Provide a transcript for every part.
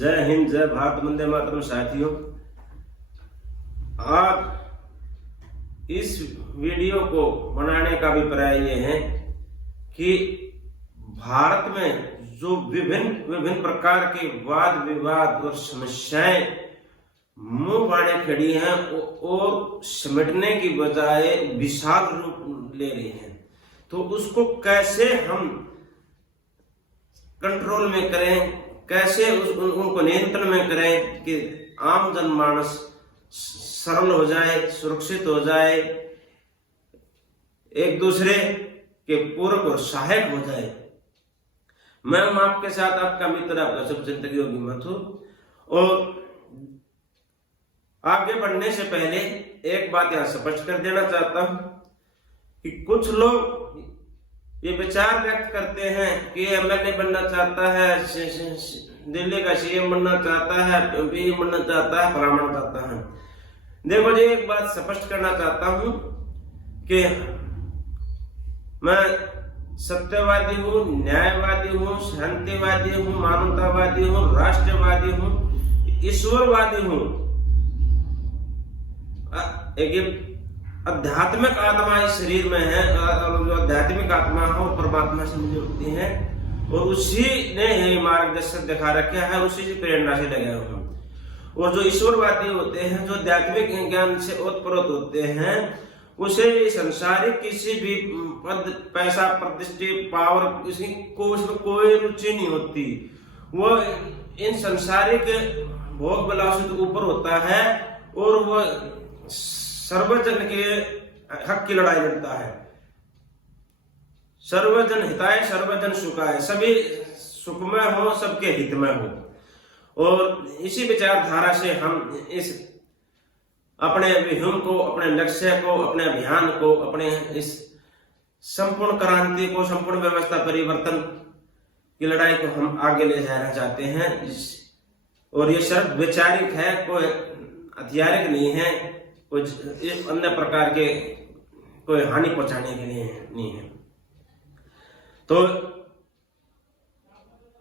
जय हिंद, जय भारत, वंदे मातरम। साथियों, आज इस वीडियो को बनाने का अभिप्राय ये है कि भारत में जो विभिन्न प्रकार के वाद विवाद और समस्याएं मुंह फाड़े खड़ी हैं और सिमटने की बजाय विशाल रूप ले रही हैं, तो उसको कैसे हम कंट्रोल में करें, कैसे उनको नियंत्रण में करें कि आम जनमानस सरल हो जाए, सुरक्षित हो जाए, एक दूसरे के पूरक और सहायक हो जाए। मैं हूं आपके साथ आपका मित्र, आपका शुभचिंतक योगी मथुर। और आगे बढ़ने से पहले एक बात यहां स्पष्ट कर देना चाहता हूं कि कुछ लोग ये विचार व्यक्त करते हैं कि एमएलए बनना चाहता है, दिल्ली का सीएम बनना चाहता है, एमपी बनना चाहता है, फलाना चाहता है। देखो जी, एक बात स्पष्ट करना चाहता हूं कि मैं सत्यवादी हूं, न्यायवादी हूं, शांतिवादी हूं, मानवतावादी हूं, राष्ट्रवादी हूं, ईश्वरवादी हूं। एक आध्यात्मिक आत्मा इस शरीर में है, और जो आध्यात्मिक आत्मा है वो परमात्मा से मिली होती है, और उसी ने ये मार्गदर्शन दिखा रखा है, उसी की प्रेरणा से लगे हुए हैं। और जो ईश्वरवादी होते हैं, जो आध्यात्मिक ज्ञान से ओतप्रोत होते हैं, उसे संसारिक किसी भी पद, पैसा, प्रतिष्ठा, पावर, उसमें कोई रुचि नहीं होती। वो इन संसारिक भोग विलासों के ऊपर होता है और वो सर्वजन के हक की लड़ाई लड़ता है। सर्वजन हिताय सर्वजन सुखाय, सभी सुखमय हो, सबके हित में हो। और इसी विचारधारा से हम इस अपने व्यूह को, अपने लक्ष्य को, अपने अभियान को, अपने इस संपूर्ण क्रांति को, संपूर्ण व्यवस्था परिवर्तन की लड़ाई को हम आगे ले जाना चाहते हैं। और ये सिर्फ वैचारिक है, कोई हथियारिक नहीं है, कोई अन्य प्रकार के कोई हानि पहुंचाने के लिए नहीं है। तो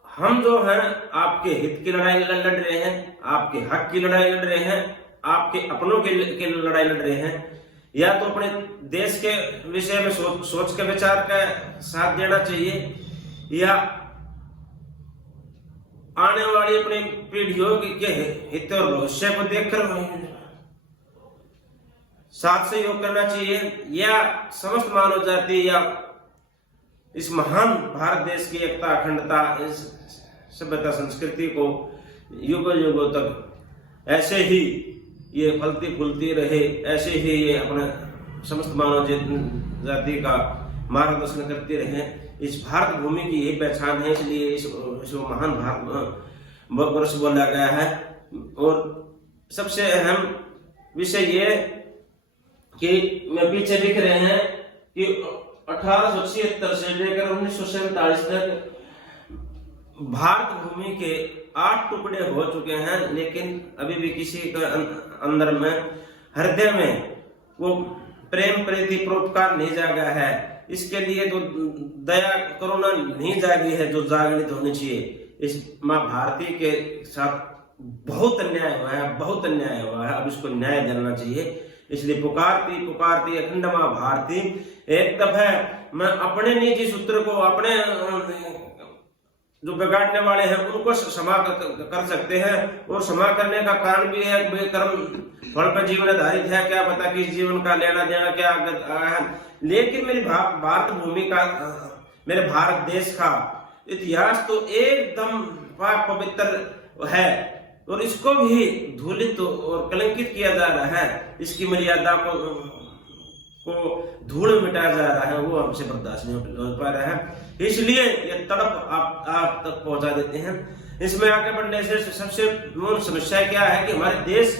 हम जो हैं आपके हित की लड़ाई लड़ रहे हैं, आपके हक की लड़ाई लड़ रहे हैं, आपके अपनों की लड़ाई लड़ रहे हैं। या तो अपने देश के विषय में सोच के विचार का साथ देना चाहिए, या आने वाली अपनी पीढ़ियों के हित और भविष्य को देखकर साथ सहयोग करना चाहिए, या समस्त मानव जाति या इस महान भारत देश की एकता, अखंडता, इस सभ्यता, संस्कृति को युगों युगों तक ऐसे ही ये फलती फूलती रहे, ऐसे ही ये अपने समस्त मानव जाति का मार्गदर्शन करते रहे। इस भारत भूमि की यही पहचान है, इसलिए इसको महान भारत वर्ष बोला गया है। और सबसे अहम विषय ये कि मैं पीछे लिख रहे हैं कि 1876 से लेकर 1947 तक भारत भूमि के 8 टुकड़े हो चुके हैं, लेकिन अभी भी किसी के अंदर में, हृदय में वो प्रेम, प्रीति, परोपकार नहीं जागा है। इसके लिए तो दया, करुणा नहीं जागी है जो जागृत होनी चाहिए। इस माँ भारती के साथ बहुत अन्याय हुआ है, बहुत अन्याय हुआ है। अब इसको न्याय देना चाहिए, इसलिए पुकारती अखंड माँ भारती। एक दफे मैं अपने निजी सूत्र को, अपने जो बिगाड़ने वाले हैं उनको क्षमा कर सकते हैं, और क्षमा करने का कारण भी है, कर्म फल पर जीवन आधारित है, क्या पता कि जीवन का लेना देना क्या है। लेकिन मेरी भारत भूमि का, मेरे भारत देश का इतिहास तो एकदम पाक पवित्र है, और इसको भी धूलित और कलंकित किया जा रहा है। इसकी मर्यादा को धूल मिटाया जा रहा है, वो हमसे बर्दाश्त नहीं हो पा रहा है। इसलिए ये तड़प आप तक पहुंचा देते हैं। इसमें आगे बढ़ने से सबसे मूल समस्या क्या है कि हमारे देश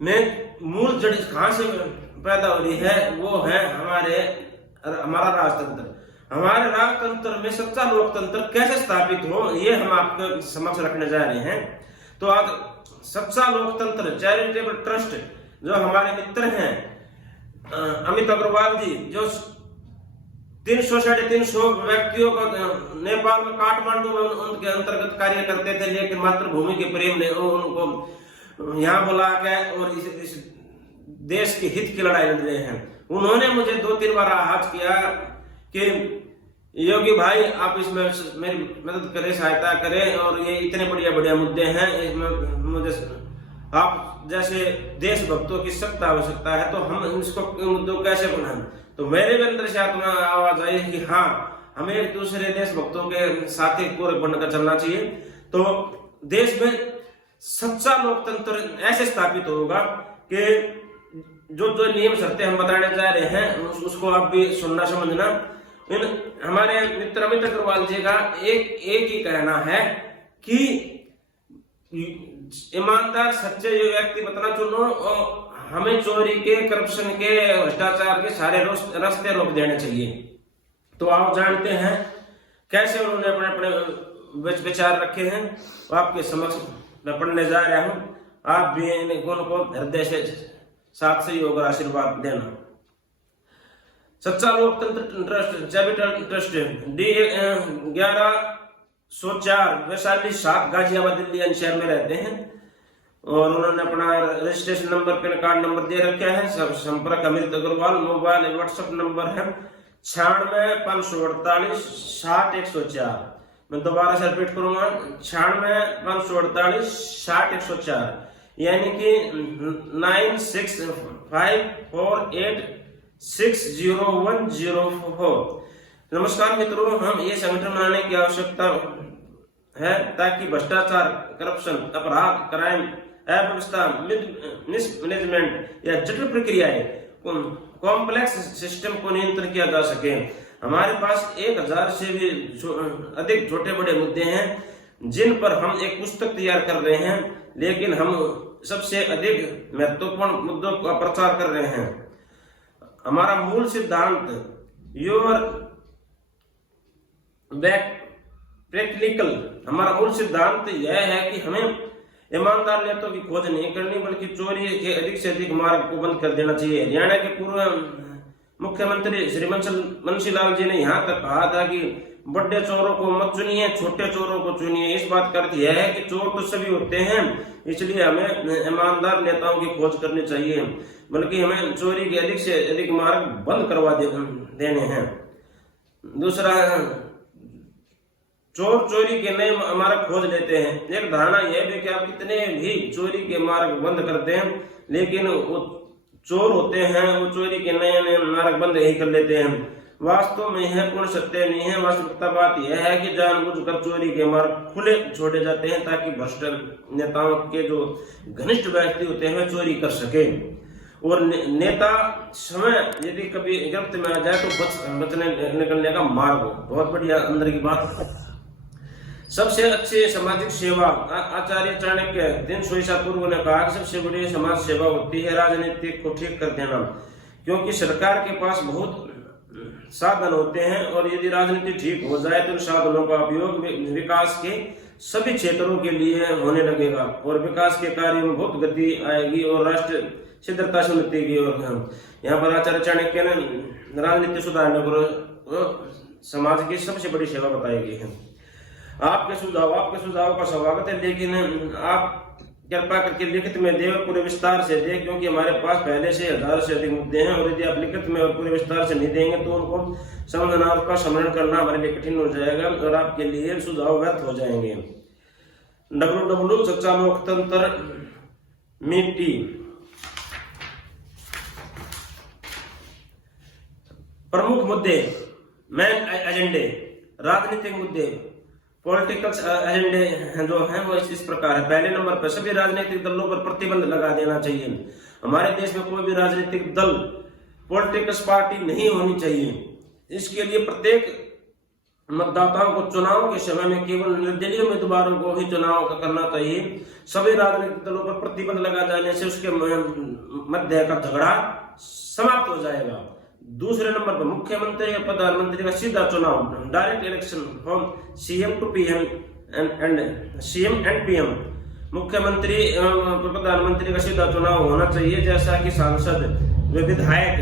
में मूल जड़ कहां से पैदा हो रही है, वो है हमारा राजतंत्र। हमारे राजतंत्र में सच्चा लोकतंत्र कैसे स्थापित हो, ये हम आपके समक्ष रखने जा रहे हैं। तो आज सच्चा लोकतंत्र चैरिटेबल ट्रस्ट, जो हमारे मित्र हैं अमित अग्रवाल जी, जो 300 साढ़े 300 व्यक्तियों को नेपाल में काठमांडू में उनके अंतर्गत कार्य करते थे, लेकिन मातृभूमि के प्रेम ने उनको यहाँ बुला के और इस देश के हित की लड़ाई लड़ रहे हैं। उन्होंने मुझे 2-3 बार आह्वान किया कि योगी भाई आप इसमें मेरी मदद करें, सहायता करें, और ये इतने बढ़िया बढ़िया मुद्दे हैं, इसमें मुझे आप जैसे देशभक्तों की सख्त आवश्यकता है, तो हम इसको मुद्दों कैसे बनाएं। तो मेरे भी अंदर से आत्मा आवाज आई कि हाँ, हमें दूसरे देशभक्तों के साथ ही पूरक बनकर चलना चाहिए। तो देश में सच्चा लोकतंत्र ऐसे स्थापित होगा कि जो नियम शर्तें हम बताने जा रहे हैं उसको आप भी सुनना समझना। इन हमारे मित्र अमित अग्रवाल जी का एक ही कहना है कि ईमानदार सच्चे जो व्यक्ति बताना चुनो, और हमें चोरी के, करप्शन के, भ्रष्टाचार के सारे रास्ते रोक देने चाहिए। तो आप जानते हैं कैसे उन्होंने अपने अपने विचार रखे हैं, आपके समक्ष मैं पढ़ने जा रहा हूं। आप भी इन गुण को हृदय से साथ सहयोग और आशीर्वाद देना। सच्चा लोकतंत्र trust, charitable trust, D 1104 Vaishali 7 Ghaziabad Delhi NCR में रहते हैं, और उन्होंने अपना registration number, PAN card number दे रखा है। सब संपर्क Amit Agarwal. Mobile WhatsApp number है 96 548 60 104। मैं दोबारा से रिपीट करूंगा, 96 548 60 104, यानी कि 9654860104। नमस्कार मित्रों, हम ये संगठन बनाने की आवश्यकता है ताकि भ्रष्टाचार, करप्शन, अपराध, क्राइम, अव्यवस्था, मिसमैनेजमेंट या जटिल प्रक्रियाएं, कॉम्प्लेक्स सिस्टम को नियंत्रित किया जा सके। हमारे पास 1000 से भी अधिक छोटे बड़े मुद्दे हैं जिन पर हम एक पुस्तक तैयार कर रहे हैं, लेकिन हम सबसे अधिक महत्वपूर्ण मुद्दों का प्रचार कर रहे हैं। हमारा मूल सिद्धांत योर प्रैक्टिकल, हमारा मूल सिद्धांत यह है कि हमें ईमानदार नेताओं की खोज नहीं करनी, बल्कि चोरी के अधिक से अधिक मार्ग को बंद कर देना चाहिए। हरियाणा के पूर्व मुख्यमंत्री श्री बंसीलाल जी ने यहाँ तक कहा था कि बड़े चोरों को मत चुनिए, छोटे चोरों को चुनिए। इस बात का अर्थ यह है कि चोर तो सभी होते हैं, इसलिए हमें ईमानदार नेताओं की खोज करनी चाहिए, बल्कि हमें चोरी के अधिक से अधिक मार्ग बंद करवा देने हैं। दूसरा, चोर चोरी के नए मार्ग खोज लेते हैं। एक धारणा यह भी कि आप कितने भी चोरी के मार्ग बंद करते हैं, लेकिन वो चोर होते हैं, वो चोरी के नए नए मार्ग बंद ही कर लेते हैं। वास्तव में यह पूर्ण सत्य नहीं है। वास्तविकता बात यह है कि जानबूझकर चोरी के मार्ग खुले छोड़े जाते हैं ताकि भ्रष्ट नेताओं के जो घनिष्ठ व्यक्ति होते हैं चोरी कर सके, और नेता समय यदि कभी गिरफ्त में आ जाए तो बचने निकलने का मार्ग हो। बहुत बढ़िया अंदर की बात। सबसे अच्छी सामाजिक सेवा, आचार्य चाणक्य 300 ईसा पूर्व ने कहा कि सबसे बड़ी समाज सेवा होती है राजनीति को ठीक कर देना, क्योंकि सरकार के पास बहुत साधन होते हैं, और यदि राजनीति ठीक हो जाए तो साधनों का उपयोग विकास के सभी क्षेत्रों के लिए होने लगेगा, और विकास के कार्यों में बहुत गति आएगी और राष्ट्र शीघ्रता से उन्नति की ओर। यहाँ पर आचार्य चाणक्य ने राजनीति सुधारने को समाज की सबसे बड़ी सेवा बताई गई है। आपके सुझाव का स्वागत है, लेकिन आप कृपा करके लिखित में दे और पूरे विस्तार से दे, क्योंकि हमारे पास पहले से 1000 से अधिक मुद्दे हैं, और यदि आप लिखित में और पूरे विस्तार से नहीं देंगे तो उनको समझना और उसका स्मरण करना हमारे लिए कठिन हो जाएगा और आपके लिए सुझाव व्यर्थ हो जाएंगे। www सच्चा लोकतंत्र मिट्टी। प्रमुख मुद्दे, मेन एजेंडे, राजनीतिक मुद्दे, पॉलिटिकल एजेंडे जो हैं वो इस प्रकार है। पहले नंबर पर सभी राजनीतिक दलों पर प्रतिबंध लगा देना चाहिए। हमारे देश में कोई भी राजनीतिक दल, पॉलिटिकल पार्टी नहीं होनी चाहिए। इसके लिए प्रत्येक मतदाताओं को चुनाव के समय में केवल निर्दलीय उम्मीदवारों को ही चुनाव करना चाहिए। सभी राजनीतिक दलों पर प्रतिबंध लगा जाने से उसके मध्य का झगड़ा समाप्त हो जाएगा। दूसरे नंबर पर मुख्यमंत्री और प्रधानमंत्री का सीधा चुनाव, direct election from CM to PM and CM and PM. मुख्यमंत्री प्रधानमंत्री का सीधा चुनाव होना चाहिए, जैसा कि सांसद व विधायक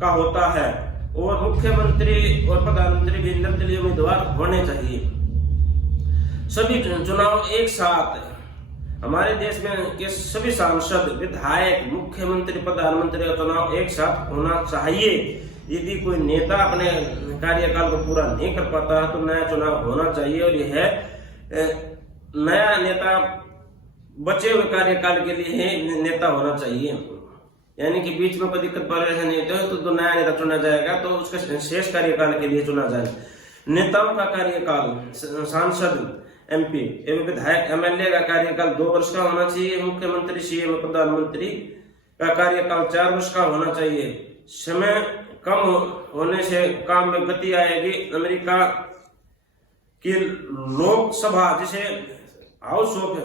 का होता है। और मुख्यमंत्री और प्रधानमंत्री भी निर्दलीय उम्मीदवार होने चाहिए। सभी चुनाव एक साथ, हमारे देश में के सभी सांसद, विधायक, मुख्यमंत्री, प्रधानमंत्री का चुनाव एक साथ होना चाहिए। यदि कोई नेता अपने कार्यकाल को पूरा नहीं कर पाता तो नया चुनाव होना चाहिए और यह नया नेता बचे हुए कार्यकाल के लिए नेता होना चाहिए। यानी कि बीच में कोई दिक्कत परेशानी होती है तो नया नेता चुना जाएगा तो उसका शेष कार्यकाल के लिए चुना जाए। नेताओं का कार्यकाल, सांसद, एमपी एवं विधायक, एमएलए का कार्यकाल 2 वर्ष का होना चाहिए। मुख्यमंत्री, सीएम, प्रधानमंत्री का कार्यकाल 4 वर्ष का होना चाहिए। समय कम होने से काम में गति आएगी। अमेरिका की लोकसभा, जिसे हाउस ऑफ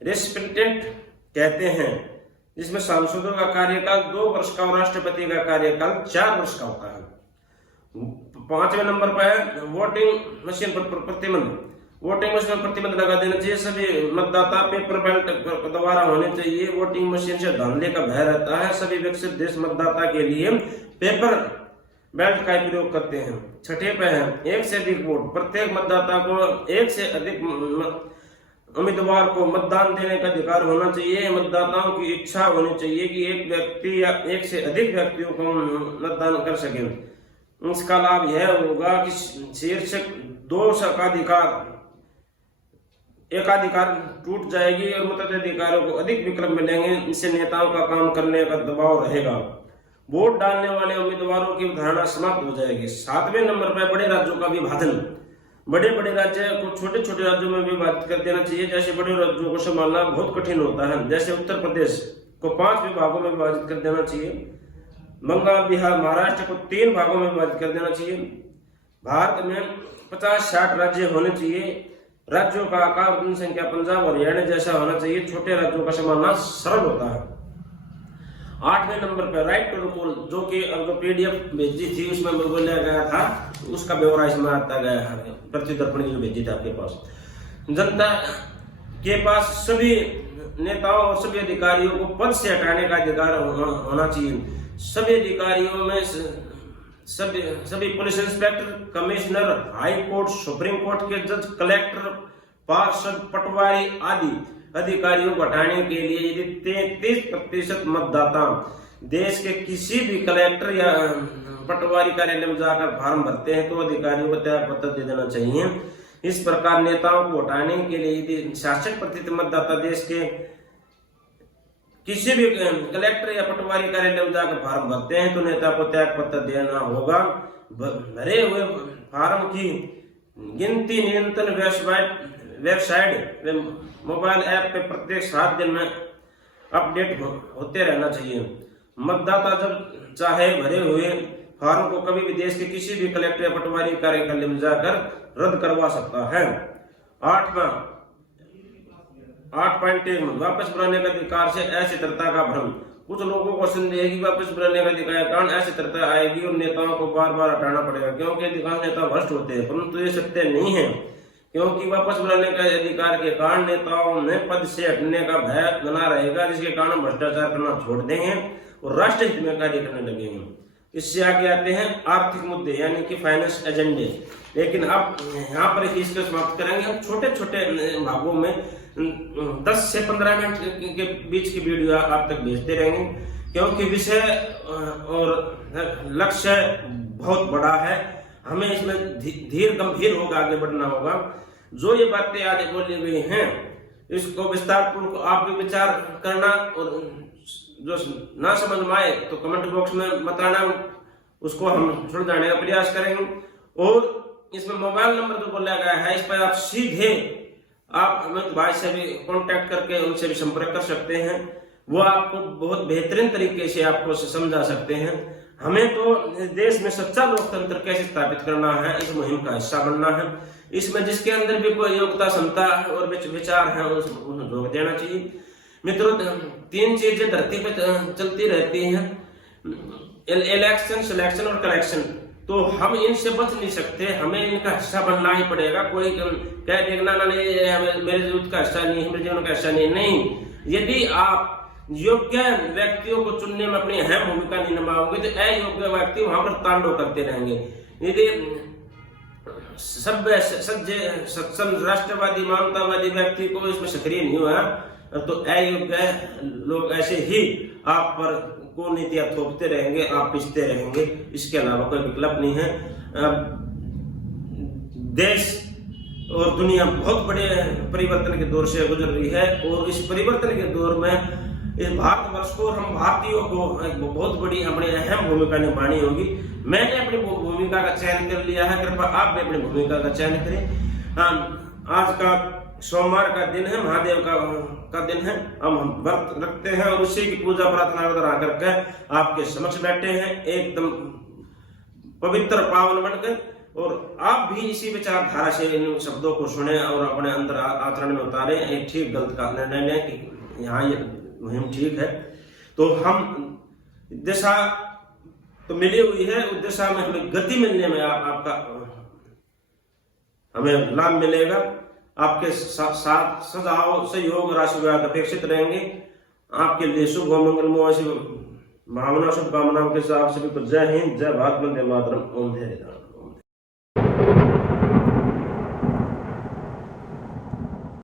रिप्रेजेंटेटिव कहते हैं, जिसमें सांसदों का कार्यकाल 2 वर्ष का और राष्ट्रपति का कार्यकाल 4 वर्ष का होता है। 5वें नंबर पर है वोटिंग मशीन पर प्रतिबंध। वोटिंग मशीन पर प्रतिबंध लगा देना चाहिए। सभी मतदाता पेपर बैलेट द्वारा होने चाहिए। वोटिंग मशीन से धांधली का भय रहता है। सभी विकसित देश मतदाता के लिए पेपर बैलेट का प्रयोग करते हैं। 6ठे पे है 1 से अधिक वोट। प्रत्येक मतदाता को 1 से अधिक उम्मीदवार को मतदान देने का अधिकार होना चाहिए। मतदाताओं की इच्छा होनी चाहिए कि एक व्यक्ति या 1 से अधिक व्यक्तियों को मतदान कर सके। इसका लाभ यह होगा कि शीर्षक 2 का एकाधिकार टूट जाएगी और मताधिकारों को अधिक विकल्प मिलेंगे। इससे नेताओं का काम करने का दबाव रहेगा। वोट डालने वाले उम्मीदवारों की धारणा समाप्त हो जाएगी। 7वें नंबर पर बड़े राज्यों का विभाजन। बड़े बड़े राज्य को छोटे छोटे राज्यों में विभाजित कर देना चाहिए। जैसे बड़े राज्यों को संभालना बहुत कठिन होता है। जैसे उत्तर प्रदेश को 5 विभागों में विभाजित कर देना चाहिए। बंगाल, बिहार, महाराष्ट्र को 3 भागों में विभाजित कर देना चाहिए। भारत में 50-60 राज्य होने चाहिए। राज्यों का आकार और जनसंख्या पंजाब और हरियाणा जैसा होना चाहिए। छोटे राज्यों का संभालना सरल होता है। 8वें नंबर पर राइट टू रिकॉल, जो कि अब जो पीडीएफ भेजी थी उसमें बोला गया था, उसका ब्यौरा इसमें आता गया है। प्रतिदर्पण जो भेजी थी आपके पास, जनता के पास सभी नेताओं और सभी अधिकारियों को पद से हटाने का अधिकार होना चाहिए। सभी अधिकारियों में सभी police inspector, commissioner, high court, supreme court के जज, कलेक्टर, पार्षद, पटवारी आदि अधिकारियों को हटाने के लिए यदि 33% मतदाता देश के किसी भी कलेक्टर या पटवारी कार्यालय में जाकर फॉर्म भरते हैं तो अधिकारियों को त्याग पत्र दे देना चाहिए। इस प्रकार नेताओं को हटाने के लिए यदि 66% मतदाता देश के किसी भी कलेक्टर या पटवारी कार्यालय में जाकर फॉर्म भरते हैं तो नेता को त्याग पत्र देना होगा। भरे हुए फॉर्म की गिनती नियंत्रण वेबसाइट मोबाइल ऐप पे प्रत्येक 7 दिन में अपडेट होते रहना चाहिए। मतदाता जब चाहे भरे हुए फॉर्म को कभी भी देश के किसी भी कलेक्टर या पटवारी कार्यालय में जाकर रद्द करवा सकता है। 8.1 वापस बुलाने का अधिकार से अस्थिरता का भ्रम। कुछ लोगों को संदेह है कि वापस बुलाने का अधिकार के कारण अस्थिरता आएगी और नेताओं को बार बार हटाना पड़ेगा, क्योंकि अधिकांश नेता भ्रष्ट होते हैं। परंतु ये सत्य नहीं है, क्योंकि वापस बुलाने का अधिकार के कारण नेताओं में पद से हटने का भय बना रहेगा, जिसके कारण भ्रष्टाचार करना छोड़ देंगे और राष्ट्र हित में कार्य करने लगेंगे। इससे आगे आते हैं आर्थिक मुद्दे यानी कि फाइनेंस एजेंडे। लेकिन अब यहाँ पर इसको समाप्त करेंगे। हम छोटे छोटे भागों में 10 से 15 मिनट के बीच की वीडियो आप तक भेजते रहेंगे, क्योंकि विषय और लक्ष्य बहुत बड़ा है। हमें इसमें धीर गंभीर होकर आगे बढ़ना होगा। जो ये बातें आज बोली गई हैं इसको विस्तार पूर्वक आप भी विचार करना, और जो ना समझ में आए तो कमेंट बॉक्स में बताना, उसको हम सुलझाने का प्रयास करेंगे। और इसमें मोबाइल नंबर जो बोला गया है इस पर आप सीधे आप अमित भाई से भी कांटेक्ट करके उनसे भी संपर्क कर सकते हैं। वो आपको बहुत बेहतरीन तरीके से आपको समझा सकते हैं। हमें तो देश में सच्चा लोकतंत्र कैसे स्थापित करना है, इस मुहिम का हिस्सा बनना है। इसमें जिसके अंदर भी कोई योग्यता, क्षमता और विचार है उसको जोड़ देना चाहिए। मित्रों, 3 चीजें धरती पे चलती रहती हैं, इलेक्शन, सिलेक्शन और कलेक्शन। तो हम इनसे बच नहीं सकते, हमें इनका हिस्सा बनना ही पड़ेगा। कोई कह देना नहीं मेरे जीवन का हिस्सा नहीं है, मेरे जीवन का हिस्सा नहीं। यदि आप योग्य व्यक्तियों को चुनने में अपनी अहम भूमिका नहीं निभाओगे तो अयोग्य व्यक्ति वहां पर तांडव करते रहेंगे। यदि सभ्य सज्जन राष्ट्रवादी मानवतावादी व्यक्ति को इसमें सक्रिय नहीं हुआ तो अयोग्य लोग ऐसे ही आप पर कुनीतियां थोपते रहेंगे, आप पिसते रहेंगे, इसके अलावा कोई विकल्प नहीं है। देश और दुनिया बहुत बड़े परिवर्तन के दौर से गुजर रही है और इस परिवर्तन के दौर में इस भारतवर्ष को, हम भारतीयों को एक बहुत बड़ी हमारी अहम भूमिका निभानी होगी। मैंने अपनी भूमिका का चयन कर लिया है, कृपया आप भी अपनी भूमिका का चयन करें। आज का सोमवार का दिन है, महादेव का दिन है, हम व्रत रखते हैं और उसी की पूजा प्रार्थना करा करके आपके समक्ष बैठे हैं एकदम पवित्र पावन बनकर, और आप भी इसी विचारधारा से इन शब्दों को सुने और अपने अंदर आचरण में उतारे। एक ठीक गलत का निर्णय लें कि यहाँ ये मुहिम ठीक है, तो हम दिशा तो मिली हुई है, उस दिशा में हमें गति मिलने में आपका हमें लाभ मिलेगा। आपके साथ सुझाव, सहयोग और आशीर्वाद अपेक्षित रहेंगे। आपके लिए शुभ और मंगलमय भावना, शुभकामनाओं के साथ सभी को जय हिंद, जय भारत, वंदे मातरम, ओम जय राम।